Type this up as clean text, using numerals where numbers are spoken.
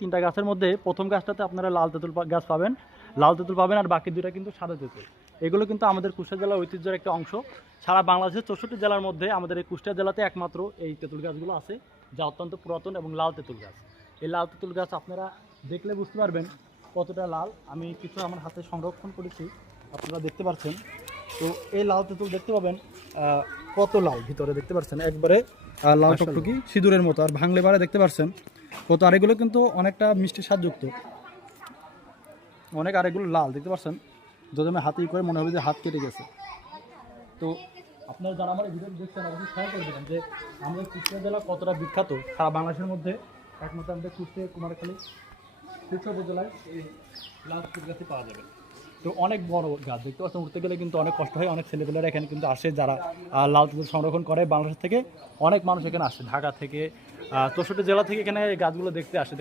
তিনটা গাছের মধ্যে প্রথম গাছটাতে আপনারা লাল তেঁতুল গাছ পাবেন, লাল তেঁতুল পাবেন, আর বাকি দুইটা কিন্তু সাদা তেঁতুল। এগুলো কিন্তু আমাদের কুষ্টিয়া জেলার ঐতিহ্যের একটা অংশ। সারা বাংলাদেশের 64 জেলার মধ্যে আমাদের এই কুষ্টিয়া জেলাতে একমাত্র এই তেঁতুল গাছগুলো আছে, যা অত্যন্ত পুরাতন এবং লাল তেঁতুল গাছ। এই লাল তেঁতুল গাছ আপনারা দেখলে বুঝতে পারবেন কতটা লাল। আমি কিছু আমার হাতে সংরক্ষণ করেছি, আপনারা দেখতে পাচ্ছেন। তো এই লাল তেঁতুল দেখতে পাবেন কত লাল, ভিতরে দেখতে পাচ্ছেন একবারে লাল টকটকি সিঁদুরের মতো, আর ভাঙলে বারে দেখতে পাচ্ছেন কত। আর এগুলো কিন্তু অনেকটা মিষ্টি স্বাদযুক্ত, অনেক। আর এগুলো লাল দেখতে পাচ্ছেন, যদি আমি হাতে করে মনে হবে যে হাত কেটে গেছে। তো আপনারা যারা আমার এই ভিডিও দেখছেন অবশ্যই শেয়ার করে দেবেন যে আমাদের কুষ্টিয়া জেলা কতটা বিখ্যাত। সারা বাংলাদেশের মধ্যে একমাত্র আমাদের কুষ্টিয়া কুমারখালী শিক্ষা উপজেলায় এই লাল তেঁতুল গাছই পাওয়া যাবে। তো অনেক বড় গাছ দেখতে পাচ্ছেন, উঠতে গেলে কিন্তু অনেক কষ্ট হয়। অনেক ছেলেপেলেরা এখানে কিন্তু আসে, যারা লাল তেঁতুল সংরক্ষণ করে। বাংলাদেশ থেকে অনেক মানুষ এখানে আসে, ঢাকা থেকে 64 জেলা থেকে এখানে এই গাছগুলো দেখতে আসে।